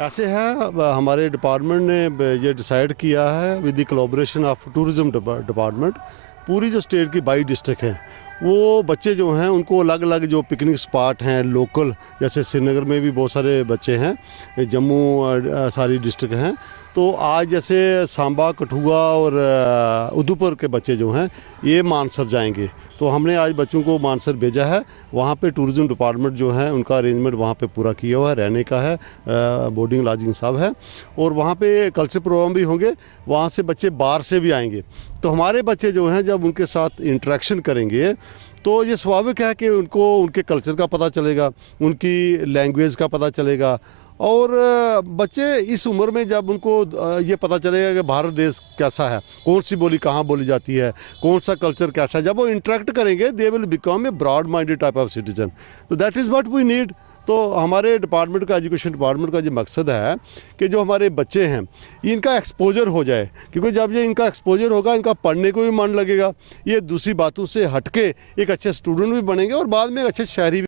ऐसे है, हमारे डिपार्टमेंट ने ये डिसाइड किया है with the collaboration of tourism department, पूरी जो स्टेट की 22 डिस्ट्रिक्ट हैं वो बच्चे जो हैं उनको अलग अलग जो पिकनिक स्पॉट हैं लोकल, जैसे श्रीनगर में भी बहुत सारे बच्चे हैं, जम्मू सारी डिस्ट्रिक्ट हैं, तो आज जैसे सांबा, कठुआ और उधमपुर के बच्चे जो हैं ये मानसर जाएंगे, तो हमने आज बच्चों को मानसर भेजा है। वहाँ पे टूरिज़्म डिपार्टमेंट जो है उनका अरेंजमेंट वहाँ पे पूरा किया हुआ है, रहने का है, बोर्डिंग लॉजिंग सब है, और वहाँ पे कल्चर प्रोग्राम भी होंगे। वहाँ से बच्चे बाहर से भी आएंगे, तो हमारे बच्चे जो हैं जब उनके साथ इंटरेक्शन करेंगे तो ये स्वाभाविक है कि उनको उनके कल्चर का पता चलेगा, उनकी लैंग्वेज का पता चलेगा, और बच्चे इस उम्र में जब उनको ये पता चलेगा कि भारत देश कैसा है, कौन सी बोली कहाँ बोली जाती है, कौन सा कल्चर कैसा है, जब वो इंटरेक्ट करेंगे they will become a broad minded type of citizen. तो that is what we need. तो हमारे डिपार्टमेंट का, एजुकेशन डिपार्टमेंट का ये मकसद है कि जो हमारे बच्चे हैं इनका एक्सपोजर हो जाए, क्योंकि जब ये इनका एक्सपोजर होगा इनका पढ़ने को भी मन लगेगा, ये दूसरी बातों से हटके एक अच्छे स्टूडेंट भी बनेंगे और बाद में एक अच्छे शहरी